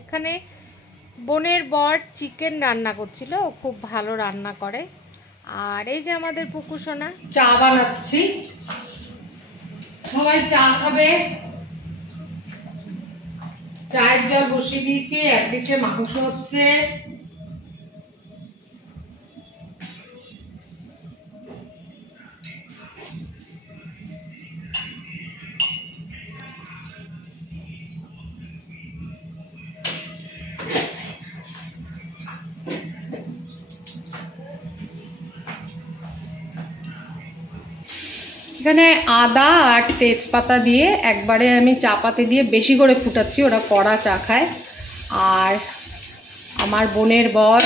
এখানে বোনের বর চিকেন রান্না করছিল, ও খুব ভালো রান্না করে। আর এই যে আমাদের পুকু সোনা চা বানাচ্ছি, সবাই চা খাবে। চায়ের জল বসিয়ে দিয়েছি, একদিকে মাংস হচ্ছে। এখানে আদা আর তেজপাতা দিয়ে একবারে আমি চা পাতি দিয়ে বেশি করে ফুটাচ্ছি, ওরা কড়া চা খায়। আর আমার বোনের বর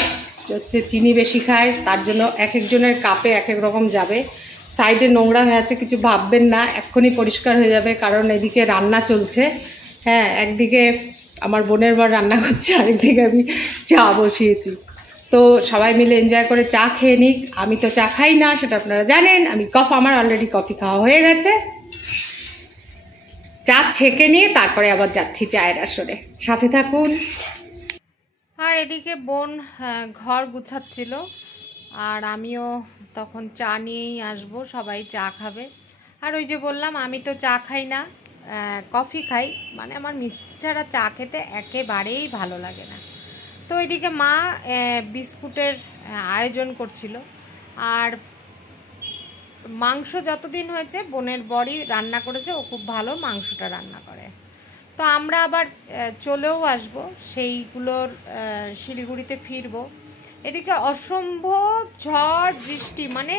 হচ্ছে চিনি বেশি খায়, তার জন্য এক একজনের কাপে এক এক রকম যাবে। সাইডে নোংরা হয়ে আছে, কিছু ভাববেন না, এক্ষুনি পরিষ্কার হয়ে যাবে, কারণ এদিকে রান্না চলছে। হ্যাঁ, একদিকে আমার বোনের বর রান্না করছে, আরেকদিকে আমি চা বসিয়েছি। তো সবাই মিলে এনজয় করে চা খেয়ে নিক। আমি তো চা খাই না, সেটা আপনারা জানেন। আমার অলরেডি কফি খাওয়া হয়ে গেছে। চা ছেঁকে নিয়ে তারপরে আবার যাচ্ছি চায়ের আসরে, সাথে থাকুন। আর এদিকে বোন ঘর গুছাচ্ছিল, আর আমিও তখন চা নিয়েই আসবো, সবাই চা খাবে। আর ওই যে বললাম, আমি তো চা খাই না, কফি খাই। মানে আমার মিষ্টি ছাড়া চা খেতে একেবারেই ভালো লাগে না। তো ওইদিকে মা বিস্কুটের আয়োজন করছিল। আর মাংস যতদিন হয়েছে বোনের বরই রান্না করেছে, ও খুব ভালো মাংসটা রান্না করে। তো আমরা আবার চলেও আসব, সেইগুলোর শিলিগুড়িতে ফিরবো। এদিকে অসম্ভব ঝড় বৃষ্টি, মানে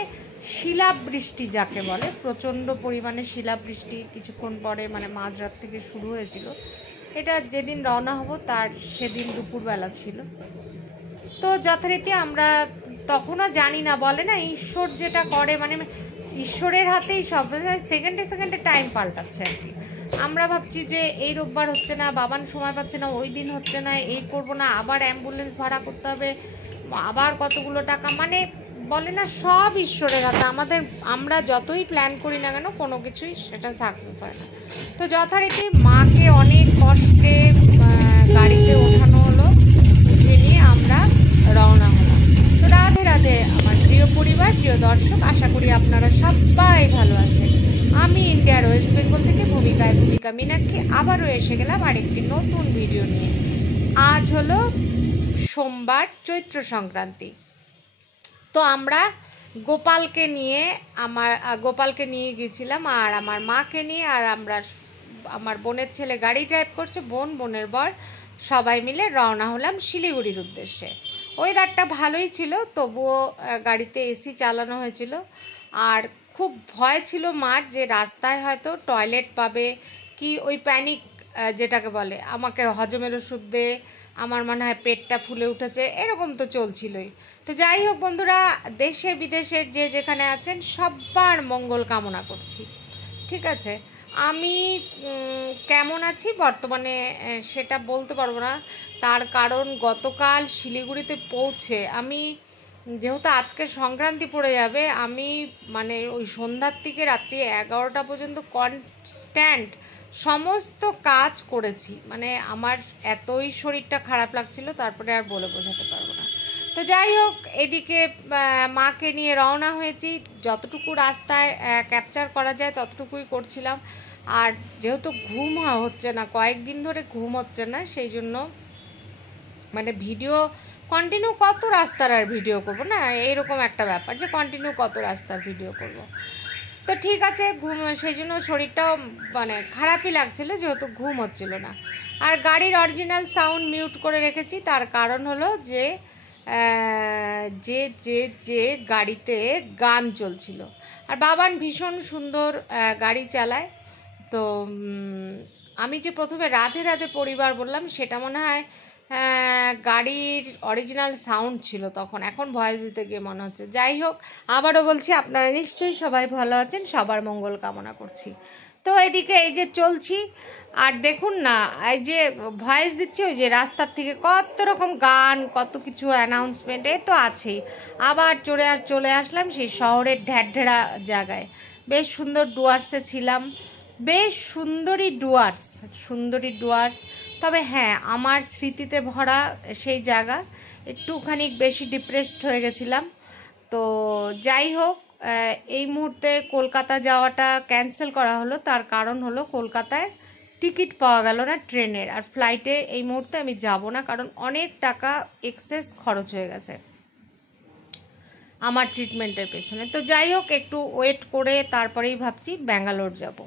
শিলাবৃষ্টি যাকে বলে, প্রচণ্ড পরিমাণে শিলাবৃষ্টি কিছুক্ষণ পরে, মানে মাঝরাত থেকে শুরু হয়েছিল। এটা যেদিন রওনা হব তার সেদিন দুপুরবেলা ছিল। তো যথারীতি আমরা তখনও জানি না, বলে না ঈশ্বর যেটা করে, মানে ঈশ্বরের হাতেই সব, সেকেন্ডে সেকেন্ডে টাইম পাল্টাচ্ছে আর কি। আমরা ভাবছি যে এই রোববার হচ্ছে না, বাবান সময় পাচ্ছে না, ওই দিন হচ্ছে না, এই করবো না, আবার অ্যাম্বুলেন্স ভাড়া করতে হবে, আবার কতগুলো টাকা, মানে বলে না সব ঈশ্বরের হাতে। আমরা যতই প্ল্যান করি না কেন, কোনো কিছুই সেটা সাকসেস হয় না। তো যথারীতি মাকে অনেক কষ্টে গাড়িতে ওঠানো হলো, উঠে নিয়ে আমরা রওনা হলাম। তো রাধে রাধে আমার প্রিয় পরিবার, প্রিয় দর্শক, আশা করি আপনারা সবাই ভালো আছেন। আমি ইন্ডিয়ার ওয়েস্ট বেঙ্গল থেকে ভূমিকা মীনাক্ষী আবারও এসে গেলাম আরেকটি নতুন ভিডিও নিয়ে। আজ হলো সোমবার, চৈত্র সংক্রান্তি। তো আমরা গোপালকে নিয়ে গেছিলাম, আর আমার মাকে নিয়ে, আর আমার বোনের ছেলে গাড়ি ড্রাইভ করছে, বোনের বর সবাই মিলে রওনা হলাম শিলিগুড়ির উদ্দেশ্যে। ওয়েদারটা ভালোই ছিল, তবুও গাড়িতে এসি চালানো হয়েছিল। আর খুব ভয় ছিল মার, যে রাস্তায় হয়তো টয়লেট পাবে কি, ওই প্যানিক যেটাকে বলে, আমাকে হজমের ওষুধ দে, আমার মনে হয় পেটটা ফুলে উঠেছে, এরকম তো চলছিলই। তো যাই হোক বন্ধুরা, দেশে বিদেশের যে যেখানে আছেন সবার মঙ্গল কামনা করছি। ঠিক আছে, আমি কেমন আছি বর্তমানে সেটা বলতে পারবো না, তার কারণ গতকাল শিলিগুড়িতে পৌঁছে আমি, যেহেতু আজকে সংক্রান্তি পড়ে যাবে, আমি মানে ওই সন্ধ্যার থেকে রাত্রি 11টা পর্যন্ত কনস্ট্যান্ট সমস্ত কাজ করেছি। মানে আমার এতই শরীরটা খারাপ লাগছিল, তারপরে আর বলে বোঝাতে পারবো না। তো যাই হোক, এদিকে মাকে নিয়ে রওনা হয়েছি, যতটুকু রাস্তায় ক্যাপচার করা যায় ততটুকুই করছিলাম। আর যেহেতু ঘুম হচ্ছে না, কয়েকদিন ধরে ঘুম হচ্ছে না, সেই জন্য মানে ভিডিও কন্টিনিউ কত রাস্তার আর ভিডিও করবো না, এইরকম একটা ব্যাপার যে কন্টিনিউ কত রাস্তার ভিডিও করব। তো ঠিক আছে, সেই জন্য শরীরটাও মানে খারাপই লাগছিল, যেহেতু ঘুম হচ্ছিল না। আর গাড়ির অরিজিনাল সাউন্ড মিউট করে রেখেছি, তার কারণ হলো যে যে যে যে গাড়িতে গান চলছিল। আর বাবান ভীষণ সুন্দর গাড়ি চালায়। তো আমি যে প্রথমে রাধে রাধে পরিবার বললাম, সেটা মনে হয় গাড়ির অরিজিনাল সাউন্ড ছিল তখন, এখন ভয়েস দিতে গিয়ে মনে হচ্ছে। যাই হোক, আবারও বলছি, আপনারা নিশ্চয়ই সবাই ভালো আছেন, সবার মঙ্গল কামনা করছি। তো এদিকে এই যে চলছি, আর দেখুন না, এই যে ভয়েস দিচ্ছি, ওই যে রাস্তার থেকে কত রকম গান, কত কিছু অ্যানাউন্সমেন্ট, এ তো আছেই। আবার চলে আসলাম সেই শহরের ঢ্যাঢ্যাড়া জায়গায়। বেশ সুন্দর ডুয়ার্সে ছিলাম, বেশ সুন্দরী ডুয়ার্স, তবে হ্যাঁ, আমার স্মৃতিতে ভরা সেই জায়গা, একটুখানি বেশি ডিপ্রেসড হয়ে গেছিলাম। তো যাই হোক, এই মুহূর্তে কলকাতা যাওয়াটা ক্যান্সেল করা হলো। তার কারণ হলো কলকাতায় টিকিট পাওয়া গেল না ট্রেনের, আর ফ্লাইটে এই মুহূর্তে আমি যাব না, কারণ অনেক টাকা এক্সেস খরচ হয়ে গেছে আমার ট্রিটমেন্টের পেছনে। তো যাই হোক, একটু ওয়েট করে তারপরেই ভাবছি ব্যাঙ্গালোর যাব।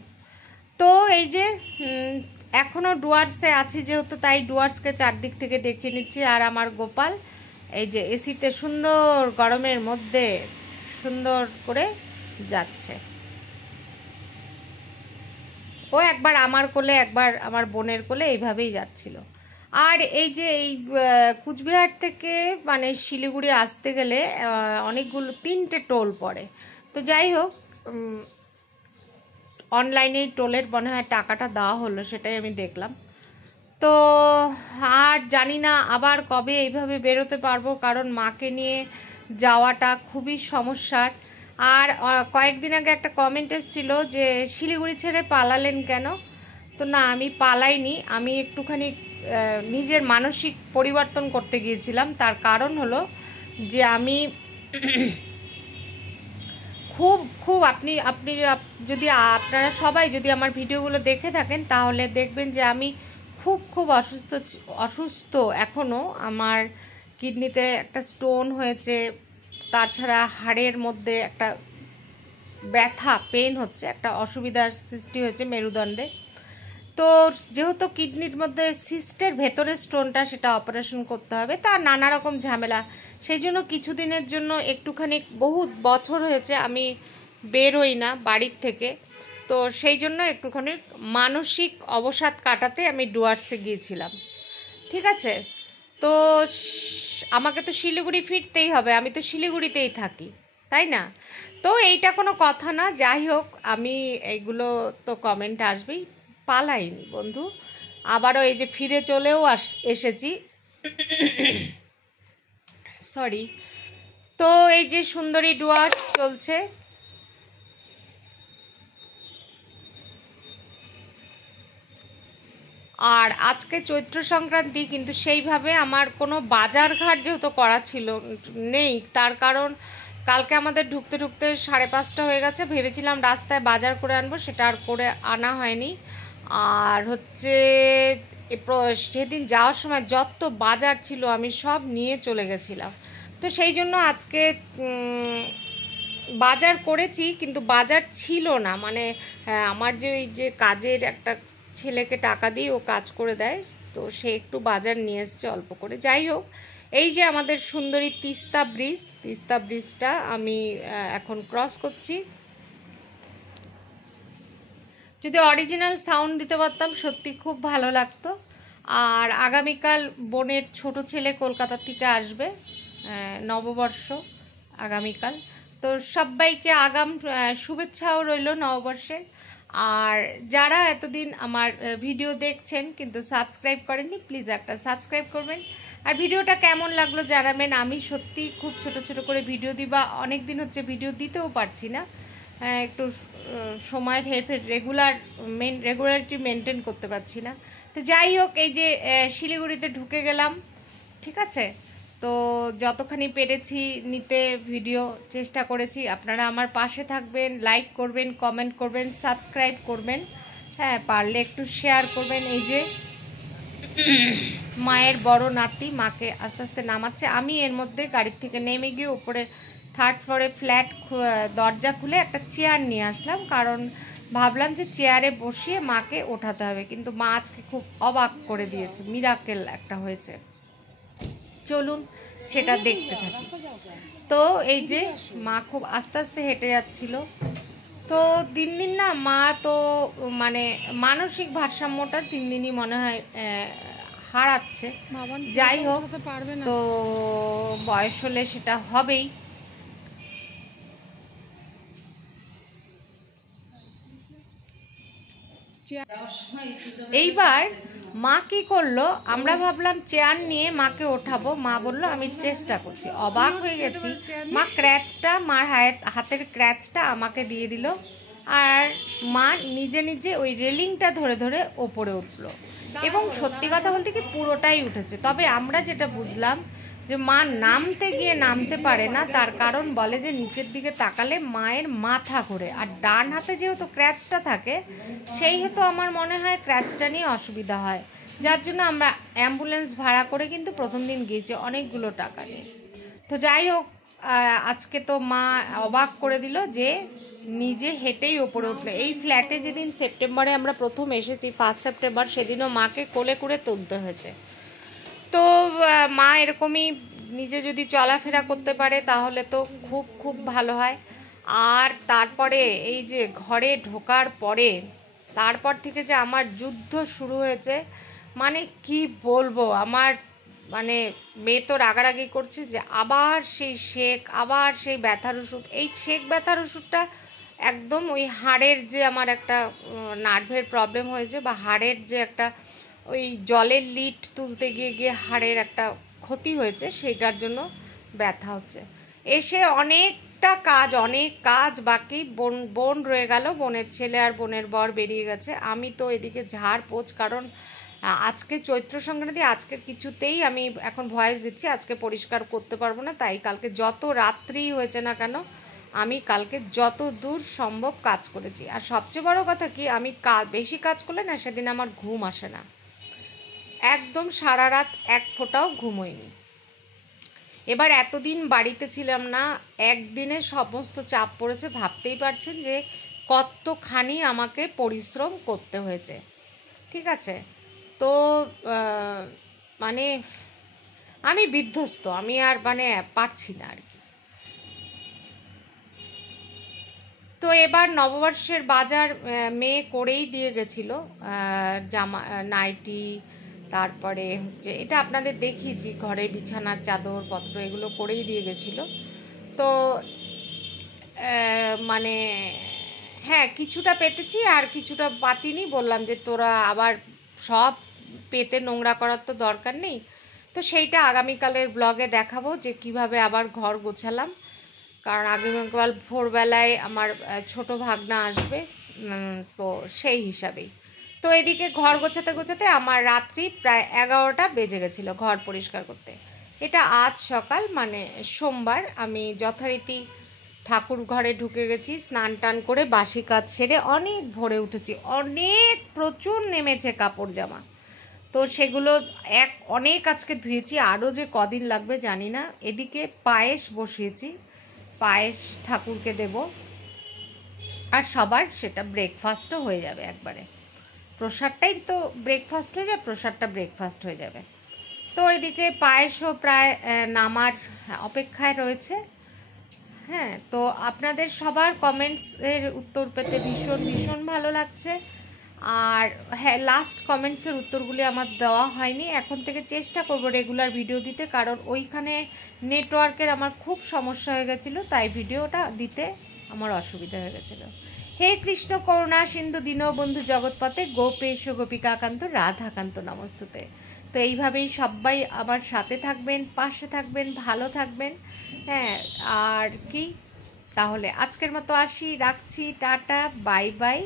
তো এই যে এখনও ডুয়ার্সে আছি যেহেতু, তাই ডুয়ার্সকে চারদিক থেকে দেখিয়ে নিচ্ছি। আর আমার গোপাল এই যে এসিতে সুন্দর গরমের মধ্যে সুন্দর করে যাচ্ছে। ও একবার আমার কোলে, একবার আমার বোনের কোলে, এইভাবেই যাচ্ছিল। আর এই যে এই কুচবিহার থেকে মানে শিলিগুড়ি আসতে গেলে অনেকগুলো 3টে টোল পড়ে। তো যাই হোক, অনলাইনে টোলের মনে হয় টাকাটা দেওয়া হলো, সেটাই আমি দেখলাম। তো আর জানি না আবার কবে এইভাবে বেরোতে পারবো, কারণ মাকে নিয়ে যাওয়াটা খুবই সমস্যার। আর কয়েকদিন আগে একটা কমেন্ট এসেছিল যে শিলিগুড়ি ছেড়ে পালালেন কেন? তো না, আমি পালাইনি, আমি একটুখানি নিজের মানসিক পরিবর্তন করতে গিয়েছিলাম। তার কারণ হলো যে আমি খুব খুব আপনি আপনি যদি আপনারা সবাই যদি আমার ভিডিওগুলো দেখে থাকেন তাহলে দেখবেন যে আমি খুব খুব অসুস্থ এখনও। আমার কিডনিতে একটা স্টোন হয়েছে, তাছাড়া হাড়ের মধ্যে একটা ব্যথা, পেন হচ্ছে, একটা অসুবিধার সৃষ্টি হয়েছে মেরুদণ্ডে। তো যেহেতু কিডনির মধ্যে সিস্টের ভেতরে স্টোনটা, সেটা অপারেশন করতে হবে, তার নানা রকম ঝামেলা। সেই জন্য কিছুদিনের জন্য একটুখানি, বহুত বছর হয়েছে আমি বেরোই না বাড়ির থেকে। তো সেই জন্য একটুখানি মানসিক অবসাদ কাটাতে আমি ডুয়ার্সে গিয়েছিলাম। ঠিক আছে, তো আমাকে তো শিলিগুড়ি ফিরতেই হবে, আমি তো শিলিগুড়িতেই থাকি, তাই না? তো এইটা কোনো কথা না। যাই হোক, আমি এইগুলো তো কমেন্ট আসবেই, পালাইনি বন্ধু, আবারও এই যে ফিরে চলেও এসেছি। সরি। তো এই যে সুন্দরী ডুয়ার্স চলছে। আর আজকে চৈত্র সংক্রান্তি, কিন্তু সেইভাবে আমার কোনো বাজারঘাট যেহেতু করা ছিল নেই, তার কারণ কালকে আমাদের ঢুকতে ঢুকতে 5:30 হয়ে গেছে। ভেবেছিলাম রাস্তায় বাজার করে আনবো, সেটা আর করে আনা হয়নি। আর হচ্ছে সেদিন যাওয়ার সময় যত বাজার ছিল আমি সব নিয়ে চলে গেছিলাম। তো সেই জন্য আজকে বাজার করেছি, কিন্তু বাজার ছিল না। মানে আমার যে ওই যে কাজের একটা ছেলেকে টাকা দিই, ও কাজ করে দেয়, তো সে একটু বাজার নিয়ে এসছে অল্প করে। যাই হোক, এই যে আমাদের সুন্দরী তিস্তা ব্রিজটা আমি এখন ক্রস করছি। যদি অরিজিনাল সাউন্ড দিতে পারতাম সত্যি খুব ভালো লাগতো। আর আগামীকাল বোনের ছোট ছেলে কলকাতা থেকে আসবে, নববর্ষ আগামীকাল। তো সবাইকে আগাম শুভেচ্ছাও রইল নববর্ষের। আর যারা এতদিন আমার ভিডিও দেখছেন কিন্তু সাবস্ক্রাইব করেননি, প্লিজ একটা সাবস্ক্রাইব করবেন। আর ভিডিওটা কেমন লাগলো জানাবেন। আমি সত্যি খুব ছোট ছোট করে ভিডিও দিই, বা অনেক দিন হচ্ছে ভিডিও দিতেও পারছি না, একটু সময়ের হেরফের, রেগুলারিটি মেনটেন করতে পারছি না। তো যাই হোক, এই যে শিলিগুড়িতে ঢুকে গেলাম, ঠিক আছে। তো যতখানি পেরেছি নিতে ভিডিও চেষ্টা করেছি। আপনারা আমার পাশে থাকবেন, লাইক করবেন, কমেন্ট করবেন, সাবস্ক্রাইব করবেন, হ্যাঁ পারলে একটু শেয়ার করবেন। এই যে মায়ের বড় নাতি মাকে আস্তে আস্তে নামাচ্ছে, আমি এর মধ্যে গাড়ির থেকে নেমে গিয়ে উপরে 3rd ফ্লোরে ফ্ল্যাট দরজা খুলে একটা চেয়ার নিয়ে আসলাম, কারণ ভাবলাম যে চেয়ারে বসিয়ে মাকে ওঠাতে হবে। কিন্তু মা আজকে খুব অবাক করে দিয়েছে, মিরাকেল একটা হয়েছে। চলুন সেটা দেখতে থাকি। তো এই যে মা খুব আস্তে আস্তে হেঁটে যাচ্ছিল। তো দিন দিন না মা তো মানে মানসিক ভারসাম্যটা দিন দিনই মনে হয় হারাচ্ছে। যাই হোক, তো বয়স হলে সেটা হবেই। এইবার মা কি করলো, আমরা ভাবলাম চেয়ার নিয়ে মাকে ওঠাবো, মা বললো আমি চেষ্টা করছি। অবাক হয়ে গেছি, মা মার হাতের ক্র্যাচটা আমাকে দিয়ে দিল, আর মা নিজে নিজে ওই রেলিংটা ধরে ধরে ওপরে উঠলো। এবং সত্যি কথা বলতে কি পুরোটাই উঠেছে। তবে আমরা যেটা বুঝলাম যে মা নামতে গিয়ে নামতে পারে না, তার কারণ বলে যে নিচের দিকে তাকালে মায়ের মাথা ঘোরে, আর ডান হাতে যেহেতু ক্র্যাচটা থাকে সেই হেতু আমার মনে হয় ক্র্যাচটা নিয়ে অসুবিধা হয়, যার জন্য আমরা অ্যাম্বুলেন্স ভাড়া করে কিন্তু প্রথম দিন গিয়েছি অনেকগুলো টাকা নিয়ে। তো যাই হোক, আজকে তো মা অবাক করে দিল যে নিজে হেঁটেই ওপরে উঠলো। এই ফ্ল্যাটে যেদিন সেপ্টেম্বরে আমরা প্রথম এসেছি 1 সেপ্টেম্বর, সেদিনও মাকে কোলে করে তুলতে হয়েছে। তো মা এরকমই নিজে যদি চলাফেরা করতে পারে তাহলে তো খুব খুব ভালো হয়। আর তারপরে এই যে ঘরে ঢোকার পরে তারপর থেকে যে আমার যুদ্ধ শুরু হয়েছে, মানে কি বলবো, আমার মানে মেয়ে তো রাগারাগি করছে যে আবার সেই শেক, আবার সেই ব্যথার ওষুধ। এই শেক ব্যথার ওষুধটা একদম ওই হাড়ের যে আমার একটা নার্ভের প্রবলেম হয়েছে, বা হাড়ের যে একটা ওই জলের লিড তুলতে গিয়ে গিয়ে হাড়ের একটা ক্ষতি হয়েছে, সেইটার জন্য ব্যথা হচ্ছে। এসে অনেক কাজ বাকি, বোন রয়ে গেল, বোনের ছেলে আর বোনের বর বেরিয়ে গেছে। আমি তো এদিকে ঝাড় পোছ, কারণ আজকে চৈত্র সংক্রান্তি, আজকে কিছুতেই আমি এখন ভয়েস দিচ্ছি, আজকে পরিষ্কার করতে পারবো না, তাই কালকে যত রাত্রি হয়েছে না কেন আমি কালকে যত দূর সম্ভব কাজ করেছি। আর সবচেয়ে বড় কথা কি, আমি বেশি কাজ করলে না সেদিন আমার ঘুম আসে না, একদম সারা রাত এক ফোঁটাও ঘুম হয়নি। এবার এতদিন বাড়িতে ছিলাম না, একদিনে সমস্ত চাপ পড়েছে, ভাবতেই পারছেন যে কতখানি আমাকে পরিশ্রম করতে হয়েছে। ঠিক আছে, তো মানে আমি বিধ্বস্ত, আমি আর মানে পারছি না আর কি। তো এবার নববর্ষের বাজার মেয়ে করেই দিয়ে গেছিলো, জামা, নাইটি, তারপরে হচ্ছে এটা আপনাদের দেখিয়েছি, ঘরে বিছানার চাদর পত্র এগুলো করেই দিয়ে গেছিলো। তো মানে হ্যাঁ, কিছুটা পেতেছি আর কিছুটা পাতিনি, বললাম যে তোরা আবার সব পেতে নোংরা করার তো দরকার নেই। তো সেইটা আগামীকালের ব্লগে দেখাবো যে কিভাবে আবার ঘর গোছালাম, কারণ আগামীকাল ভোরবেলায় আমার ছোট ভাগনা আসবে, তো সেই হিসাবেই। তো এদিকে ঘর গোছাতে গোছাতে আমার রাত্রি প্রায় 11টা বেজে গেছিলো ঘর পরিষ্কার করতে। এটা আজ সকাল মানে সোমবার, আমি যথারীতি ঠাকুর ঘরে ঢুকে গেছি, স্নান টান করে বাসি কাজ সেরে অনেক ভোরে উঠেছি, প্রচুর নেমেছে কাপড় জামা, তো সেগুলো অনেক আজকে ধুয়েছি, আরও যে কদিন লাগবে জানি না। এদিকে পায়েস বসিয়েছি, পায়েস ঠাকুরকে দেব, আর সবার সেটা ব্রেকফাস্টও হয়ে যাবে একবারে। প্রসাদটাই তো ব্রেকফাস্ট হয়ে যাবে, প্রসাদটা ব্রেকফাস্ট হয়ে যাবে। তো এদিকে পায়েসও প্রায় নামার অপেক্ষায় রয়েছে। হ্যাঁ, তো আপনাদের সবার কমেন্টসের উত্তর পেতে ভীষণ ভীষণ ভালো লাগছে। আর হ্যাঁ, লাস্ট কমেন্টসের উত্তরগুলি আমার দেওয়া হয়নি, এখন থেকে চেষ্টা করব রেগুলার ভিডিও দিতে, কারণ ওইখানে নেটওয়ার্কের আমার খুব সমস্যা হয়ে গেছিলো, তাই ভিডিওটা দিতে আমার অসুবিধা হয়ে গেছিলো। হে কৃষ্ণ করুণা সিন্ধু দীনবন্ধু জগৎপতে গোপেশ গোপিকাকান্ত রাধাকান্ত নমস্তুতে। তো এইভাবেই সবাই আবার সাথে থাকবেন, পাশে থাকবেন, ভালো থাকবেন। হ্যাঁ, আর কি, তাহলে আজকের মতো আসি, রাখছি, টাটা, বাই বাই।